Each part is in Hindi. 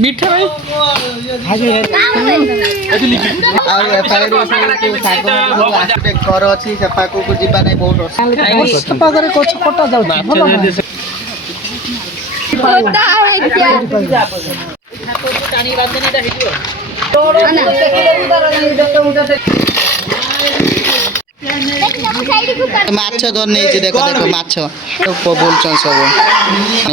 मिठा भाई घर अच्छी से पाक को जीवा नहीं बहुत कटा जाऊ माछ धर नहीं देख देख माछ बोलचन सब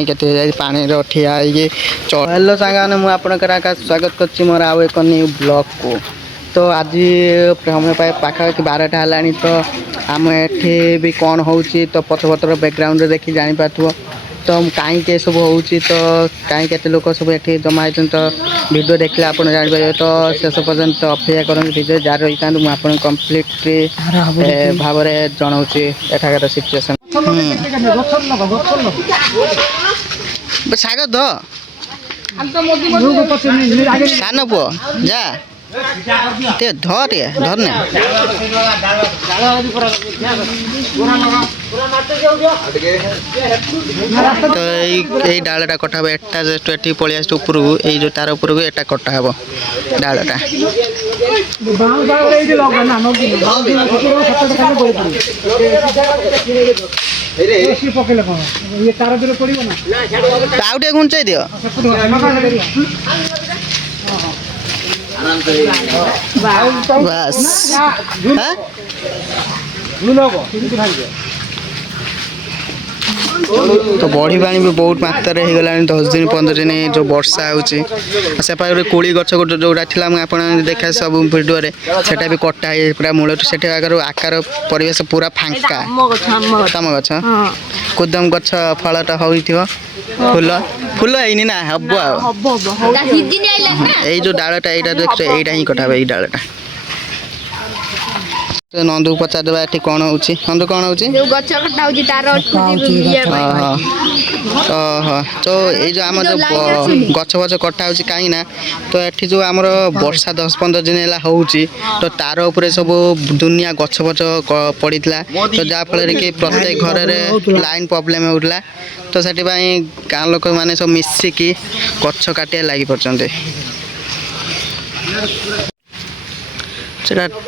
के पानी ठिया हेलो सांग मुझे आपंकर स्वागत कर मोर आउ एक न्यू ब्लॉग को। तो आज हमें पाखापाखि 12टा है तो आम एठी भी कौन हो तो पथपथर बैकग्राउंड देखी जापर तो कहीं सब हो तो कहीं के लोक सब ये जमा हो तो वीडियो देखले आप जापर तो शेष पर्यंत अपेक्षा कर वीडियो जार रही था मुझे कम्प्लीटली भाव में जनाऊँगी एठाकार सिचुएसन सागर ध सान पु जा ते धरे धरने तो यही डालटा कटा हे एटा जस्ट एटी पलि आस ऊपर को जो तार ऊपर को एटा कटा हे डालटा आउटे घुंचाई दियो बस तो बढ़ी पानी भी बहुत मात्रा हो गला 10 दिन 15 दिन जो वर्षा होपाखे कोड़ी गछ गोटे जोड़ा थी मुझे देखा सब भिडियो सेटा भी कटा है पूरा मूल से आकार परिवेश पूरा फांका तम गछ कुदम गछ फलटा हो फूल फूल है ना हम जो डालटा यहाँ देख यहीटा ही कटा ही डालटा नंदू पचार देवा ये कौन हो नंदू कौन हो तो ये जो आम जो गछ गछ कटा हो कहीं ना तो ये जो आम वर्षा 10-15 दिन है हो तो तार उपर सब दुनिया गछ गछ पड़ा तो जहाँफल कि प्रत्येक घर में लाइन प्रोब्लेम होता तो से गाँ लोक मैंने सब मिसिकी गछ काटे लगी पड़ते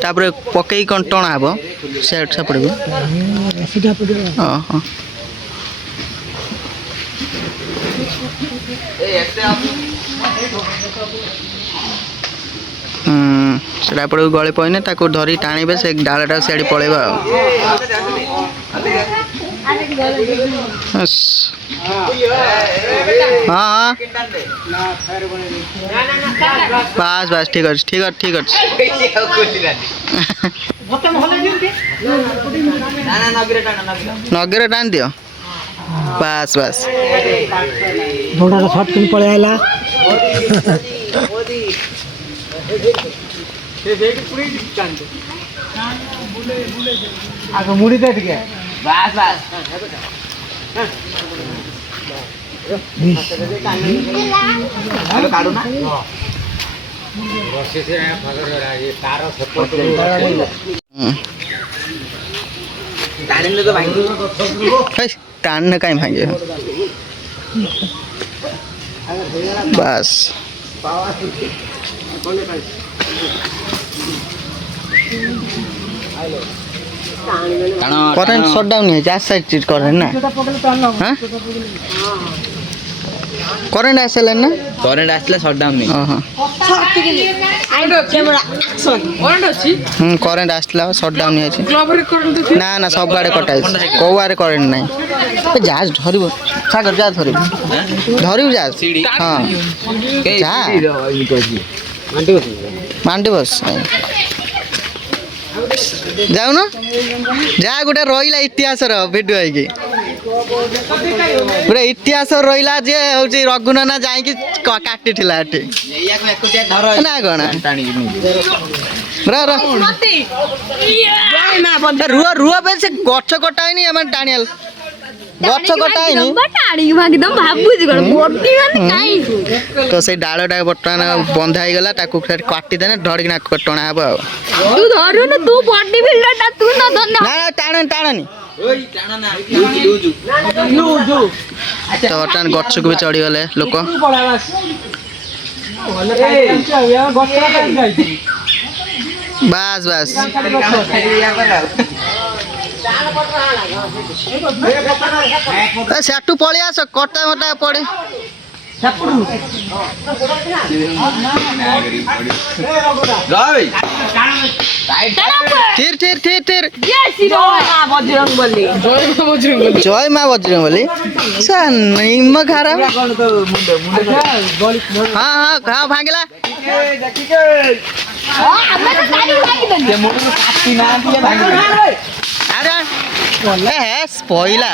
तापर पकई कौन टणा हम सेपड़ से गले पड़ने धरी टाणे से डालटा सियाड़ी पलैब हाँ बस बस ठीक अच्छे ठीक अच्छे ठीक अच्छे नगरे टाण दियो बस बस पलैला मुड़ी दे बस बस टाणने कहीं भांगे बस करेंट शट डाउन है जा साइड चीज कर ना हां करेंट आसला ना करेंट आसला शट डाउन नहीं हां करेंट आसला शट डाउन है ना ना सब आड़े कटा कौ आड़े करेंट नहीं जहाज धरब सागर जहाज धरब धरब जहाज हाँ मांटी बस जाऊन जहाँ गोटे रहा इतिहास भिडियो है गोटे इतिहास रहा जे हूँ रघुनना जाकि काटी ना कौन रुह रुह पे से गछ कटा है टाणी गछ कटा तो से डालटा बर्तमान बंधा हो गला काटिदेने धड़किना टणा हम ना टाण टाणी तो बर्तमान गछक भी चढ़ी गले लोक बास बास सेठू पलि आस कटा मटा पड़े थिर थिर थिर थिर जय माँ बजरंग बोली निम खराब हाँ हाँ खाओ भांगला अरे स्पॉइला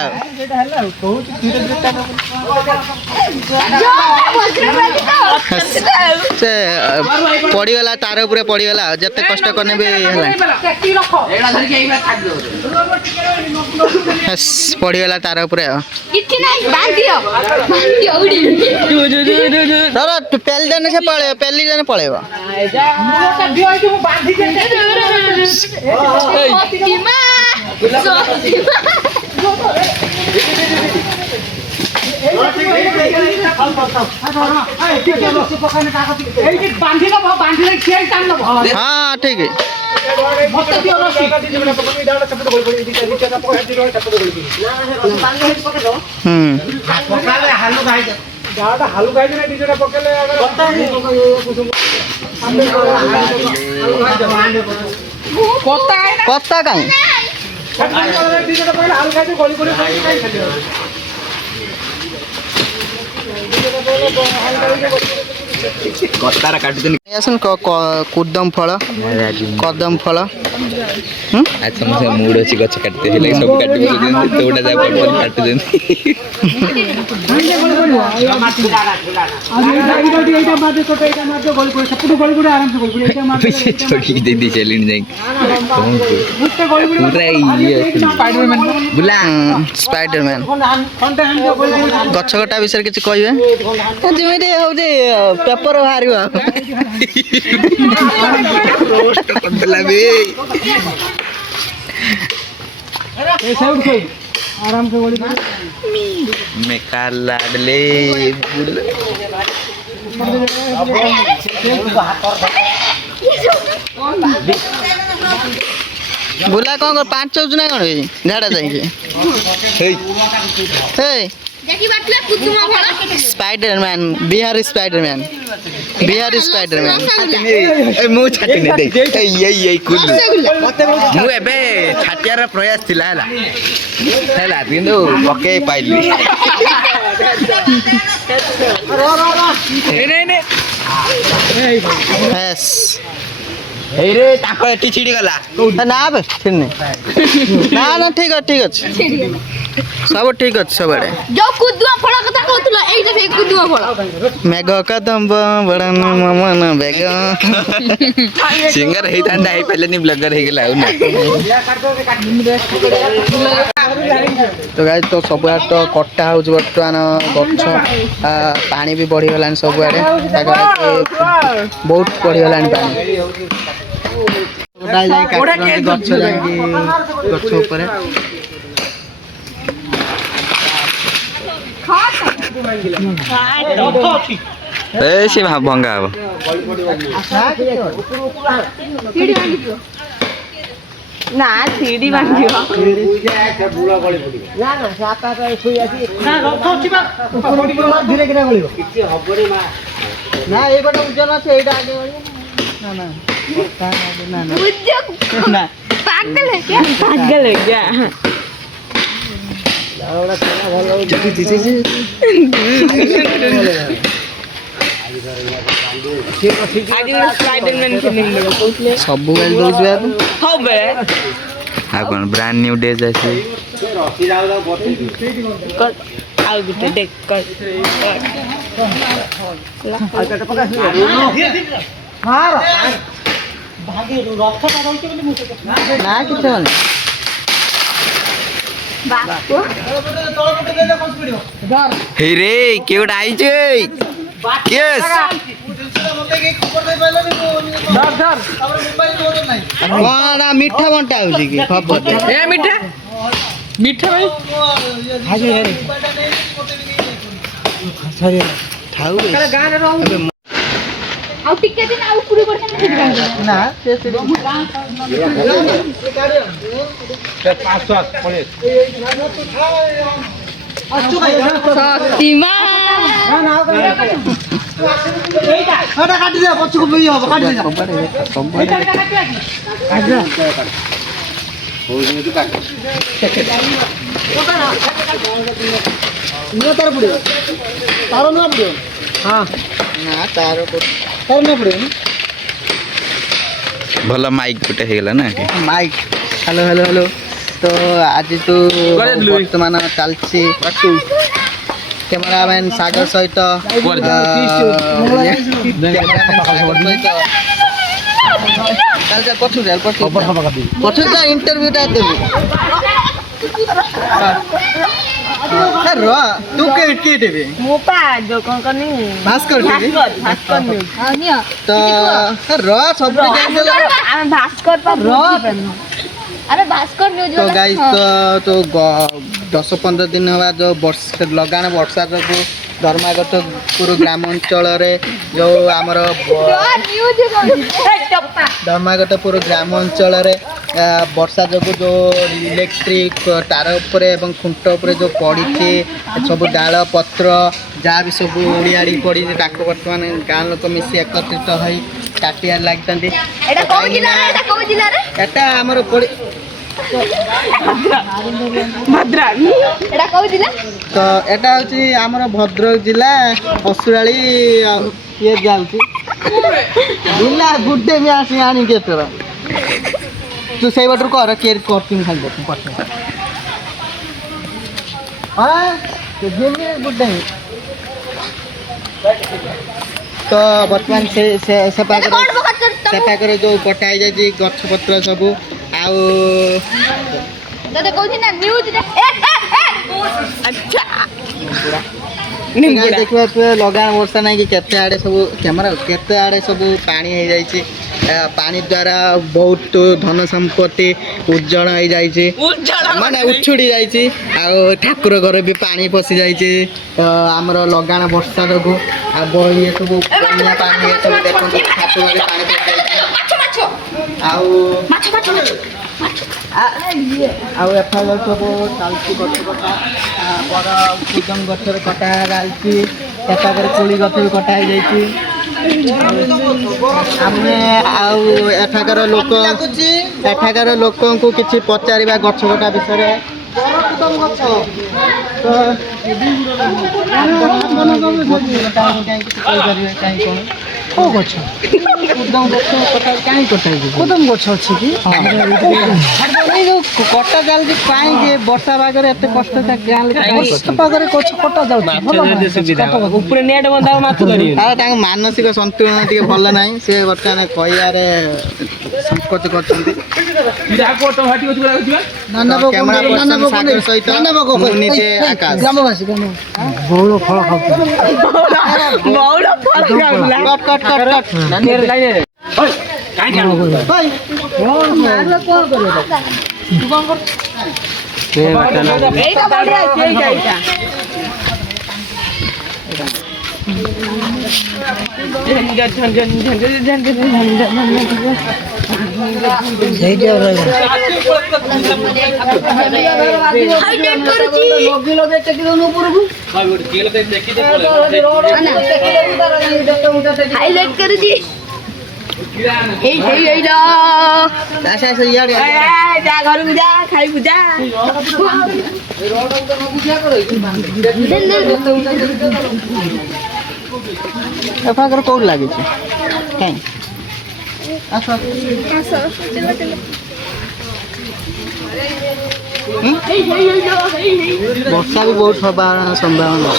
पड़गला तार उपरे पड़गला जिते कष्ट करने भी पड़गला तार उपरे पेली जने से पड़े पेली जने पड़ेगा हाँ ठीक है कत्ता कहीं कतार काटुछन कुदम फल कदम फल आज समस्या मूड अछि गछ काटते हेले सब काटि तोडा जा पड़ काटुछन छोड़ी दे दी चलिन जाई पूरा ये स्पाइडरमैन बुला स्पाइडरमैन गछ कटा विषय किछि कहबे जेमे हो जे पेपर बाहरिबा रोस्ट कर देला बे ए साउंड कोई आराम से बोली मैं कार लाडले बुला कौन कर पांच चौज ना कौन झाड़ा जाएंगे स्पाइडरमैन बिहारी स्पाइडरमैन ए मु छाटी ने देख ए ये कुल मु एबे छाटियार प्रयास थिला हैला किंतु पके पाइली नहीं यस हे रे ताको एटी छिड़ी गला ना बे फिर नहीं ना ठीक है सब ठीक है सब बड़े जो कुदुआ फड़ा कथा कहतला एइटा फे कुदुआ फड़ा मेघ कदम बड़न ममन बेग सिंगर हे थांडा हे पहले नी ब्लॉगर हे गेला तो गाइस तो सब आड़ तो कट्टा हो बर्तमान गछ पानी भी बढ़ी गलान सब आड़े बहुत बढ़ी गलान पानी गछ गछ ऊपर ए से भंगा हो ना सीडी बांधियो ना ना साता तो सोई आसी ना रथ अछि बा ऊपर धीरे धीरे गलियो किछि हबरे मा ना ए बटा उजन আছে এইটা আগে ना ना ना ना उद्योग ना पागल है क्या लावड़ा चला ভালো आज स्पाइडरमैन फिल्म में कहले सब बेल दोस हो बे आ कोन ब्रांड न्यू डे जैसे रसी जाउला बटी कर आउ गुटे देख कर आटा पका मार भागे रथ का रहते बोली मुसे ना किछ मन बाप हे रे केउडा आई छै यस धर धर कोना मीठा बंटा होची की खबर ए मीठा मीठा भाई हाजे रे ଥାଉ ଆଉ ଟିକେ ଦିନ ଆଉ ପୁରୀ କରିଥାନ୍ତି ସେଥିପାଇଁ ନା ସେ କାଟିଦିଅ ପଛକୁ ବି ହବ ତାର ପଡିବ ତାର ନୂଆ ପଡିବ ହଁ ନା ତାର ନୂଆ ପଡିବ ଭଲ ମାଇକ୍ ଗୋଟେ ହେଇଗଲା ନା ମାଇକ୍ ହ୍ୟାଲୋ ହ୍ୟାଲୋ ହ୍ୟାଲୋ ତ ଆଜି ତୁ ବର୍ତ୍ତମାନ ଚାଲିଛି କ୍ୟାମେରାମ୍ୟାନ୍ ସାଗର ସହିତ ପଛକୁ ଯା ଇଣ୍ଟରଭ୍ୟୁଟା ଦେବୁ ତୁ କିଏ ଦେବି ମୁଁ ପା ଯୋଉ କଣ କନି ଭାସ୍କର ଭାସ୍କର ନ୍ୟୁଜ ତ ସବୁ ଆମେ ଭାସ୍କର ପା अरे भास्कर न्यूज तो गाइस तो 10-15 दिन हवा जो लगाण वर्षा जो धर्मागतपुर ग्रामांचल जो आमर धर्मागतपुर ग्रामांचल वर्षा जो जो इलेक्ट्रिक तार उपर एवं खुंट उपर जो पड़ी सब डाल पत्र जहाँ भी सब उड़ियाड़ी पड़ी बर्तमान गाँव लोक मिसी एकत्रित हो काटिया लगी आमर तो एटा हूँ आमर भद्रक जिला असुराली ये जाऊँगी जिला गुड्डे भी आसी आनी के तोर तू से बाटर कर केयर करती खाली पटे हाँ गुड्डे तो बर्तमान से पाखरे जो कटाई जाए गछपत्र सब आउ देखा लगाण वर्षा ना कि केते आड़े सब कैमरा केते आड़े सब पानी हो जाए पानी द्वारा बहुत धन संपत्ति उज्जवल हो जाए माने उछुड़ी जाए ठाकुर घर भी पानी पशि जाए आमर लगाण वर्षा जो ये सब पानी सब देखो ठाकुर पानी पशि एफआई सब चलती गछ कटा बड़ पूजन गचर कटा जाती कोली गछ भी कटा हो जाए एठाकर लोक को किसी पचार गछ कटा विषय कदम गछ अच्छी कि कटा चलती कहीं वर्षा पागे एत कष्ट पागे गछ कटा जाऊे नेट बंधा मानसिक संतुलन टे भल ना सी बर्तमान कह संकोच कर हाईलाइट कर दी जा घर को जा खाई जा कौन लगे वर्षा भी बहुत संभावना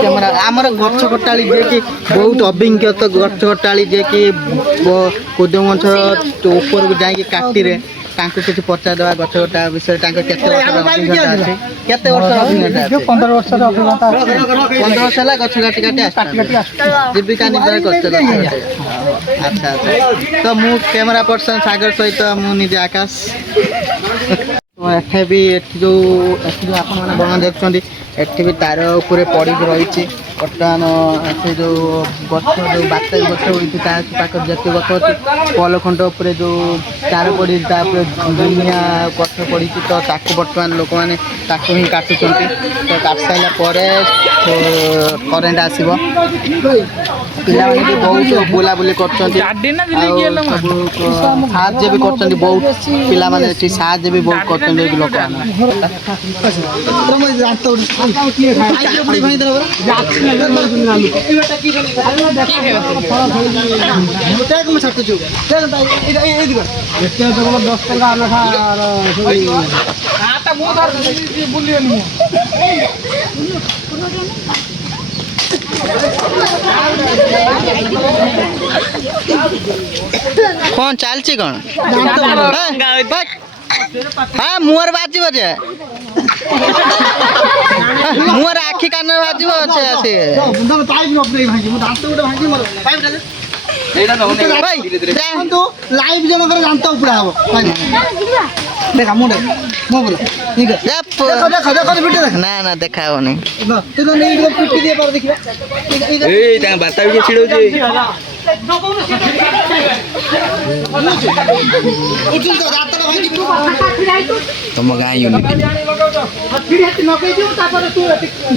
कैमरा आमर गछ कटाली जे कि बहुत अभिज्ञत गछ कटाली जे कि कोदम गछ ऊपर को जाए काटी ତାଙ୍କୁ କିଛି ପଚାରିଦେବା ଗଛ କଟା ବିଷୟରେ ତାଙ୍କ କେତେ ବର୍ଷର ଅଭିଜ୍ଞତା ଅଛି କେତେ ବର୍ଷର ଅଭିଜ୍ଞତା ଅଛି 15 ବର୍ଷର ଅଭିଜ୍ଞତା 15 ବର୍ଷ ହେଲା ଗଛ କାଟି କାଟି ଆସିଛନ୍ତି ଜୀବିକା ନିର୍ବାହ କରୁଛ ଗଛ କାଟି ଆଚ୍ଛା ଆଚ୍ଛା ତ ମୁଁ କ୍ୟାମେରା ପର୍ସନ ସାଗର ସହିତ ମୁଁ ନିଜେ ଆକାଶ ଏଠି ବି ଏଠି ଯେଉଁ ଆପଣମାନେ ବଣ ଦେଖୁଛନ୍ତି ଏଠି ବି ତାର ଉପରେ ପଡ଼ିକି ରହିଛି ବର୍ତ୍ତମାନ ସେ ଯେଉଁ ଗଛ ଯେଉଁ ବାତାବି ଗଛ ହୋଇଛି ତା ପାଖରେ ଯେତେ ଗଛ ଅଛି ପଲ ଖଣ୍ଡ ଉପରେ ଯେଉଁ ତାର ପଡ଼ିଛି ତା ଉପରେ ଦୁନିଆ ଗଛ ପଡ଼ିଛି ତ ତାକୁ ବର୍ତ୍ତମାନ ଲୋକମାନେ ତାକୁ ହିଁ କାଟୁଛନ୍ତି ତ କାଟି ସାରିଲା ପରେ କରେଣ୍ଟ ଆସିବ ପିଲାମାନେ ବି ବହୁତ ବୁଲାବୁଲି କରୁଛନ୍ତି ଆଉ ସବୁ ସାହାଯ୍ୟ ବି କରୁଛନ୍ତି ବହୁତ ପିଲାମାନେ ଏଠି ସାହାଯ୍ୟ ବି ବହୁତ କରୁଛନ୍ତି ଏଠି ଲୋକମାନେ कौन चलची कौन हाँ मुहर बाजिब जे मुहर आखि कान बाजिब से लाइव जनकर जानता उपड़ा हम देखा मुंडे मो बोला ठीक है देखो वीडियो देख ना ना देखाओ नहीं ते तो नहीं पिटी दे पर देखिबा ए ता बाता भी छिड़ो जे उठुल तो रातला भाई तुम गाय यूनिटी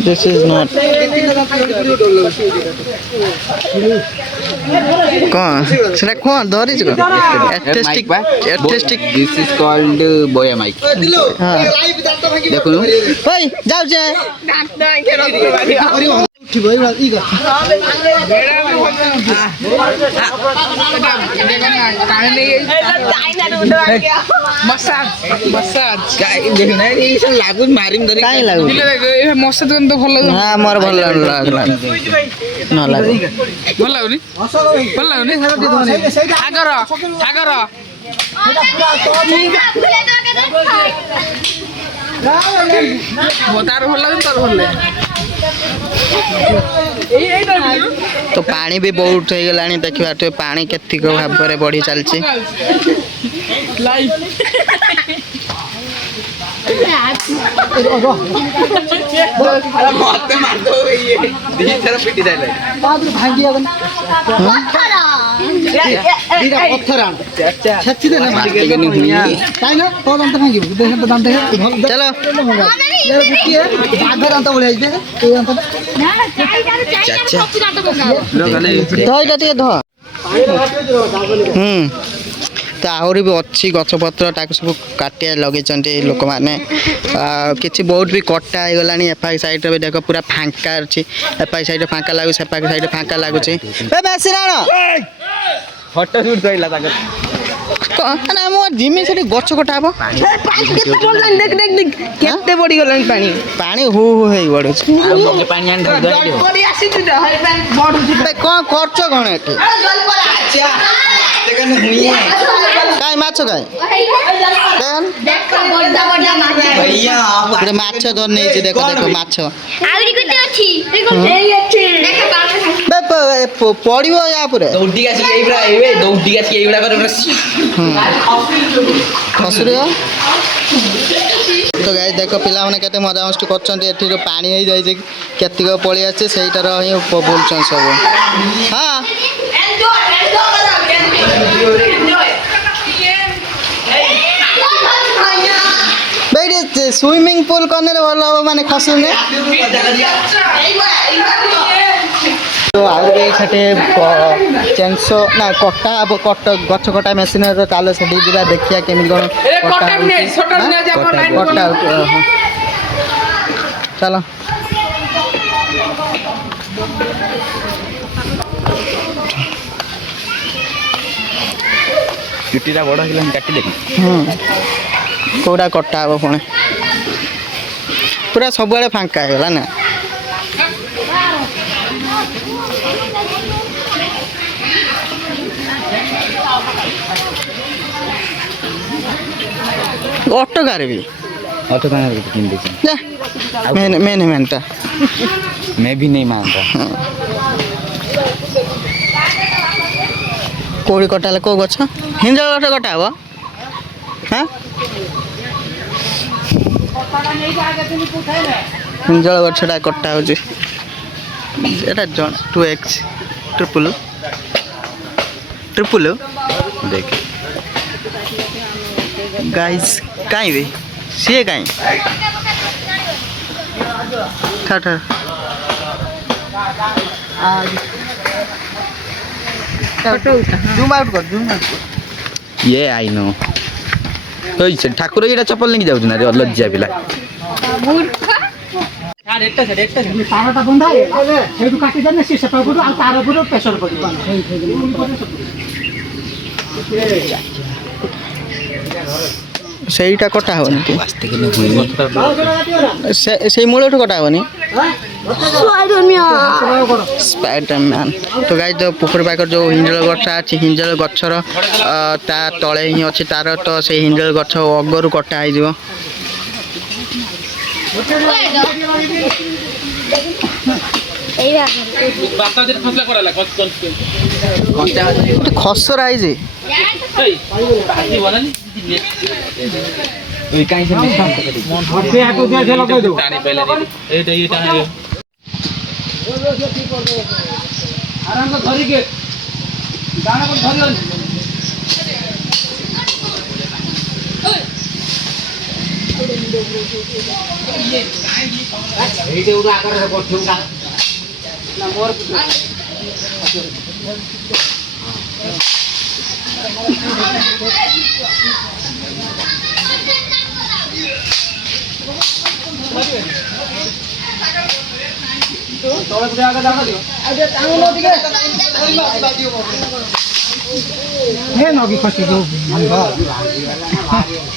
दिस इज नॉट कौन सेटा कौन धरिछ कौन एस्टेस्टिक दिस इज कॉल्ड बोया माइक लाइव जानता भाई देखो ओइ जाउ जे उठिबो ई ग देखना ये सब लागू मारिम धरी काई लागु मशा तो भल हां मोर भल लागला न लागु भल लागुनी भल लागुनी सागर सागर तार भल लागुनी तार भल तो पानी भी बहुत हो गलानी देखिबा तो पानी केतिक भाव रे बढ़ी चलची मत मार दो ये दी तरफ पिटी जाले बाद भांगी आवन दीदा पत्थर आन अच्छा छच्ची दे ना के नहीं हुई ताई ना तो दांत भांगी देख तो दांत है चलो ये बुकी है बाघ दांत बोले दे ए दांत लोग आले धो इटा टिके धो तो आहरी भी अच्छी गछपत्र ताकू सब काटिया लगे लोक मैंने किसी बहुत भी कटा हो गला एपाई साइड भी देख पूरा फांका अच्छी एपाई साइड फांका लगुच सेपाई साइड फांका लगुच बेसी राण फोटो शूट सइला ताकर ना मो जिमी से गछ कटा हम देख देख देख केते बड़ी गलानी पानी पानी हु हु हे बढुछ मगे पानी आन धर दे बड़ी आसी तू हई पानी बढुची कौन खर्च कौन एठी अच्छा देखन हुई काई माछ काई देन भैया गोटे माछ धर नै देखो देखो माछ पड़िबो या पुरे दौड़ी आसी एइबरा एबे दौड़ी आसी एइबरा कर खसुरी तो गाइस देखो पिला माने केते मजा मस्ती करछन्ती एठी जो पानी होई जाय जे केतिक पळी आछे सेइटार ही बोलछन सब हां बेटे स्विमिंग पूल करने भल हम माने खसुने तो आगे चेंसो ना कटा अब कट गछ कटा मेसीन चलो से देखिए केमी कौन कटा चलो चुटीटा बड़ हिला काटी दे कौटा कटा हम पुणे पूरा सब फांका होगा ना ଅଟୋ ଗାଁରେ ବି ଅଟୋ କାନରେ କିଣିଦେଇଛି ଯା ମେନ୍ଟା ମେ ବି ନେଇ ମାanta କୋଉଠି କଟା ହେଲା କୋଉ ଗଛ ହିଞ୍ଜଳ ଗଛ କଟା ହବ ହାଁ ହିଞ୍ଜଳ ଗଛଟା କଟା ହେଉଛି ଏଇଟା ଜଣ 2x ट्रिपल देख गाइस कहीं भी सी कहीं ठहर जूम आउट कर ये आई नो तो ठाकुर ये चप्पल नहीं जाऊँ ना लज्जा पिला तारटा बंधा ସେଇଠୁ କାଟିଦେଲେ ସେ ସେଟା ଉପରୁ ଆଉ ତାର ଉପରୁ ପ୍ରେସର ପଡ଼ିବ ସେଇଟା କଟା ହବନି ସେଇ ମୂଳଠୁ କଟା ହବନି ସ୍ପାଇଡରମ୍ୟାନ ତ ଗାଈ ତ ପୋଖରୀ ପାଖରେ ଯେଉଁ ହିଞ୍ଜଳ ଗଛ ଅଛି ହିଞ୍ଜଳ ଗଛର ତା ତଳେ ହିଁ ଅଛି ତାର ତ ସେଇ ହିଞ୍ଜଳ ଗଛ ଅଗରୁ କଟା ହେଇଯିବ ଖସରା ହେଇଛି ନଗି ଖସି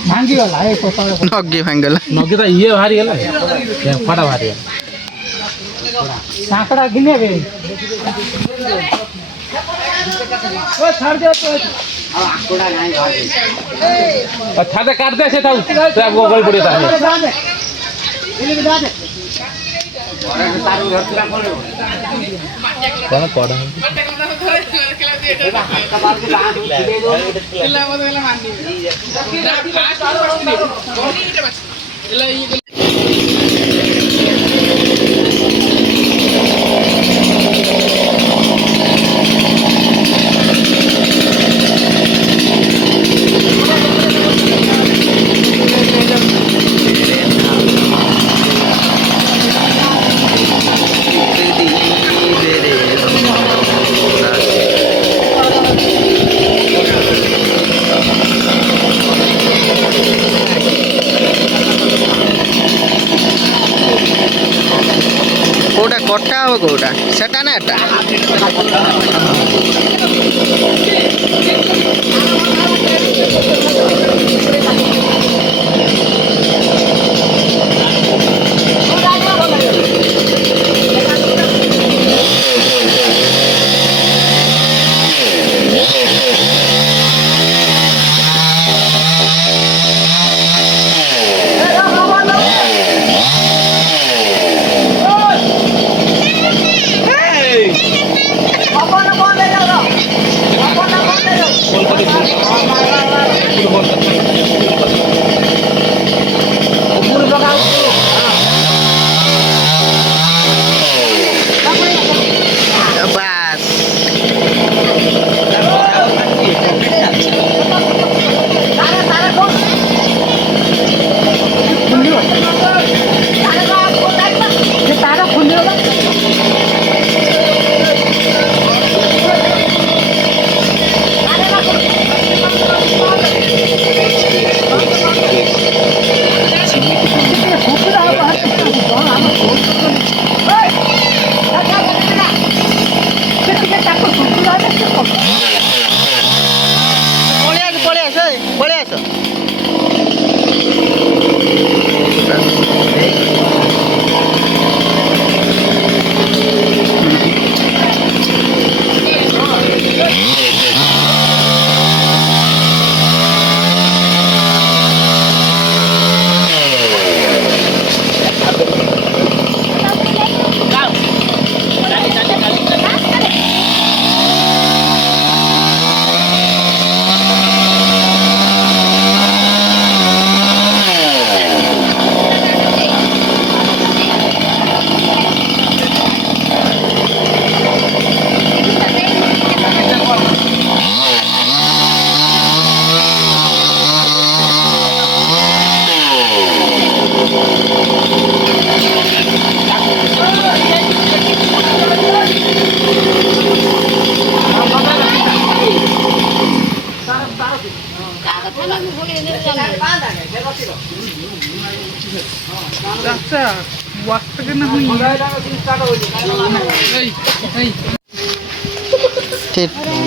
ଭାଙ୍ଗିଗଲା ନଗି ଭାଙ୍ଗିଗଲା ନଗି ତ ଇଏ ବାହାରିଗଲା ଫଟା ବାହାରିଗଲା ସାଙ୍କଡ଼ା ଘିନେବେ ଛାତ କାଟିଦେ ସେ ଥାଉ ଗଳି ପଡ଼ିବ ତାହେଲେ କ'ଣ ପଢ଼ା কোটা কটা হবে কোটা সেটা না এটা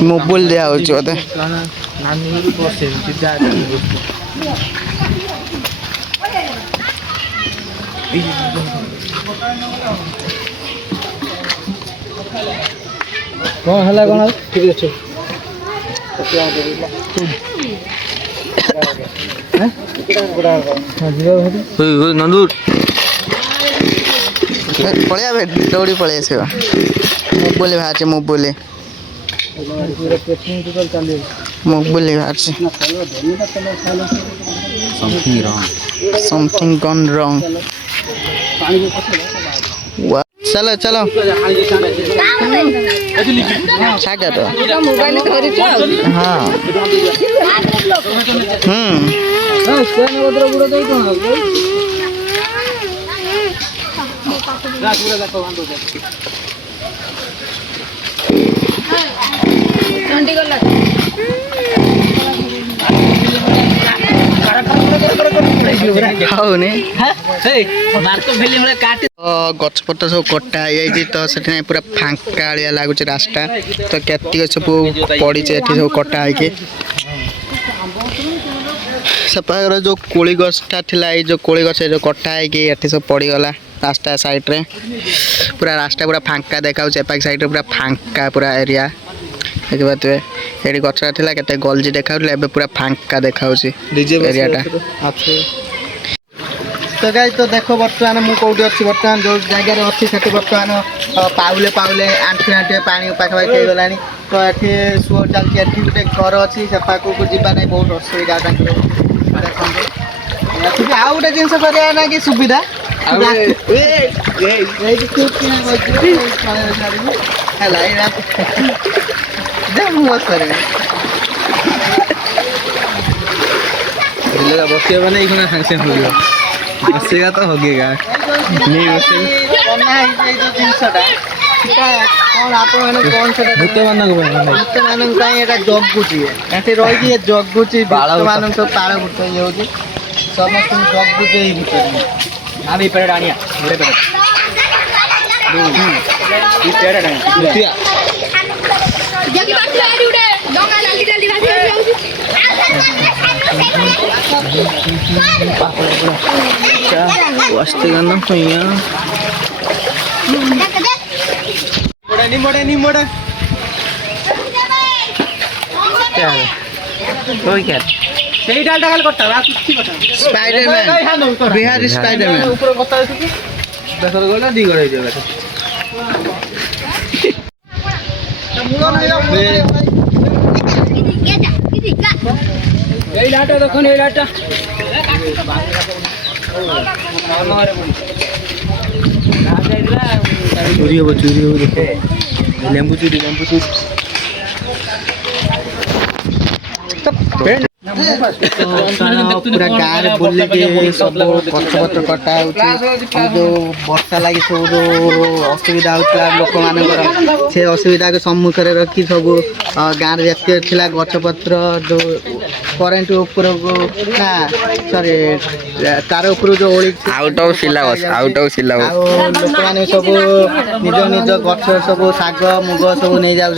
ମୋବାଇଲ ଦିଆହଉଛି ବୋଧେ କଣ ହେଲା କଣ ଠିକ ଅଛି ନନ୍ଦୁ ପଳେଇବା ବେ ଦୌଡ଼ି ପଳେଇ ଆସିବ ମୋବାଇଲ ବାହାରିଛି ମୋବାଇଲ ବାହାରିଛି समथिंग गॉन रॉन्ग चलो चलो सागर ମୋବାଇଲ ଧରିଛୁ ଆଉ हाँ गछपत सब कटा है तो से पूरा फांका लगुच रास्ता तो केत सब पड़ी सब कटा है सेपाखर जो कोली गछटा थिला जो कोली गछ जो कटा है सब पड़गला रास्ता साइड रे पूरा रास्ता पूरा फांका देखा एपाक साइड पूरा फांका पूरा एरिया देखिए ये गछटा थिला केते गलजी देखा पूरा फांका देखा एरियाटा तो गाइस तो देखो बर्तमान मु कौटी अच्छी बर्तमान जो जगह अच्छी से बर्तमान पाउले पाउले आंटी आंटी पानी पाखापाखि हो गलानी तो ये सुअर चलती एठी गोटे घर अच्छी से पाखक को जीवा नहीं बहुत असुविधा देखते आउ गोटे जिन करा ना कि सुविधा बस मैंने सागे सागे बसेगा तो होगेगा नहीं भूत मान जगुची रही जगुची मान सब पाड़ भूत ये हूँ समस्त जगुचे भूत पेड़ आनिया स्पाइडरमैन बिहार स्पाइडरमैन ऊपर बता देखो गला दी गड़े जगह এই লাটা দেখুন এই লাটা চুরি হবে দেখো লেম্বু চুরি पूरा गाँव बोल सब गछपत्र कटा जो वर्षा लगी सब जो असुविधा होता लोक मान से असुविधा के सम्मुख में रखी सब गाँव जिते थी गछपत्र जो करेन्ट उपर ना सॉरी तार उपर जो ओली आउट ऑफ सिलेबस लोक मैंने सब निज निज गछ सब शाग मुग सब नहीं जाऊँ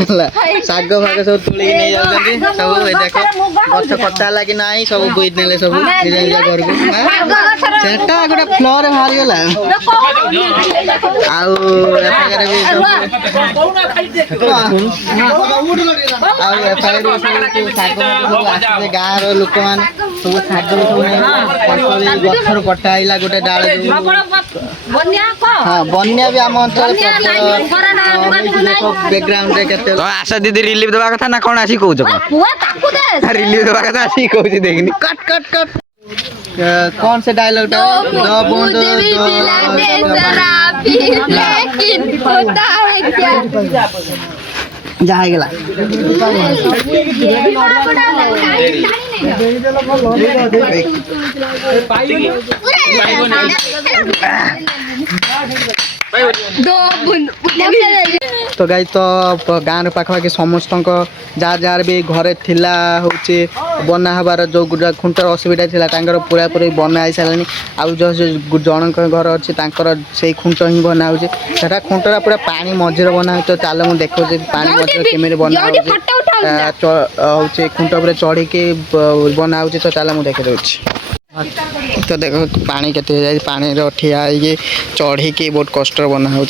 शाग फाग सब तुड़ी नहीं जाऊँगी सब देख गछ कटा है कि ना सब बोई ने सब निज निज घर को सेटा गोटे फ्लोर बाहरी गला गाँव लोक मैंने सब शाग गछर कटा है गोटे डाल हाँ बन्या भी आम अंचल बैकग्राउंड रे केते तो आशा दीदी रिलीफ देबा कथा ना कोन आसी कहू रिलीफ देबा कथा आसी कहू देखनी कट कौन से डायलॉग था दो बूंद लेकिन होता है क्या जा गेला दो बूंद तो गाई तो गाँव पाखापाखि समस्त जार जार भी घरे थिला होचे बना हबार जो खुंटर असुविधा थिला तांकर पूरा पूरी बना हो सारे आउ जो जन घर अच्छी से खुंट ही बना हो खुंटरा पूरा पानी मझीरे बना हो तो चल मुझे देखो पानी मझीरे केमी बना हो खुंट पर चढ़ी बना हो तो चल मुझे देखे दूँ तो देखो पानी के पानी ठिया चढ़ी के बहुत कष्ट बना हो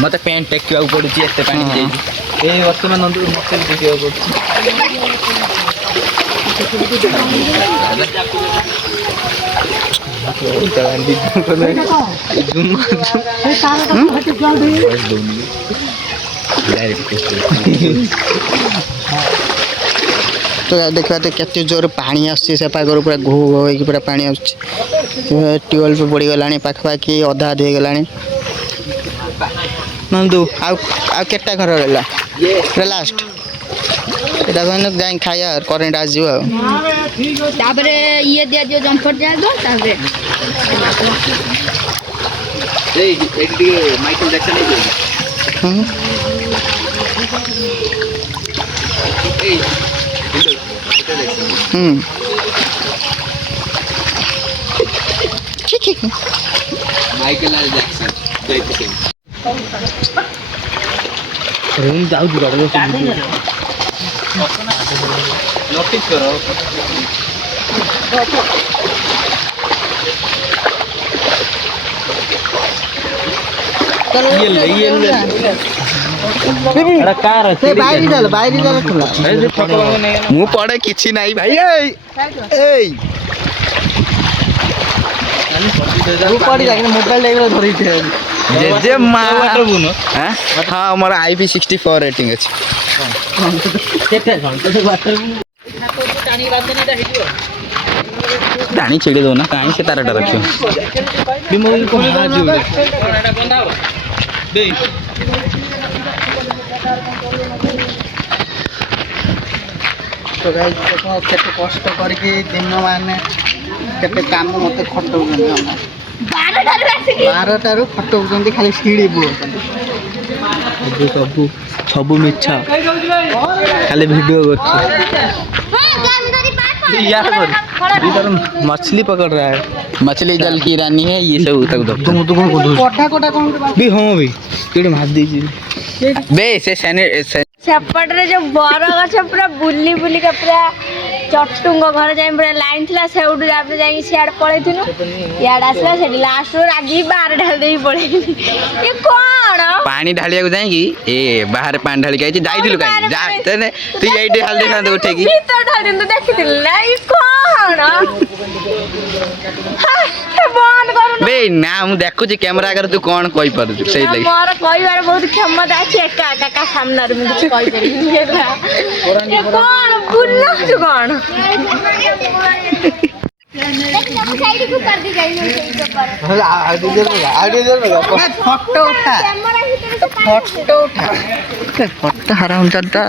मत पैंट टेक पड़ू एत पानी वर्तमान मत देखा तो देखा तो केते जोर पानी आसुची से पागर पूरा घो घो होगी पूरा पानी आसुची ट्यूबवेल पे पड़ी गलानी पाखापाखि अधा अधी हो गलानी नंदू आउ केटा घर रहा पूरा लास्ट एटा कहने जाई खाया करेंट आज जीव तापरे ये दिया जो जंपर जा दो तापरे Michael Jackson Michael Jackson room जाऊ नोटिस करो मु पड़े किछि नाही भाई ए मोबाइल धरी जे मां हां हमर IP64 रेटिंग अछि टाणी छेड़ी दो ना कहीं से तारटा रखियो तो गाइस देखो केते कष्ट करके दिन माने केते काम मते खटौछन 12 टारू खटौछन खाली सीढ़ी बो सब सब मिछा खाली वीडियो मछली पकड़ रहा है मछली जल की रानी है ये सब तक दो तुम तो कौन कोठा कोठा कौन भी हां भी केड़ी मार दीजी बे से सेपट रे जो बर गछ पूरा बुली बुली का पूरा चटुंग घर जाई पूरा लाइन थिला सेउडू जाबे जाई सियाड पळेथिनु याड आसला से लास्ट रो रागी बाहर ढाल देई पड़े ये कोन पानी ढालिया को जाई की ए बाहर पानी ढाली के जाईथिलु काई जा तने तू एइटे हाल देखा दे उठे की भीतर ढाल दिन तो देखिथिल ना ये कोन बंद करू बे ना मु देखु छी कैमरा अगर तू कोन कहि परु सही लगी मोर कहिबार बहुत क्षमता अछि एका एका सामने रे मु कहि परिनी ये कोन बुल्ला छु कोन साइड को कर दी जाई पेपर फोटो उठा फोटो उठा हराम जाता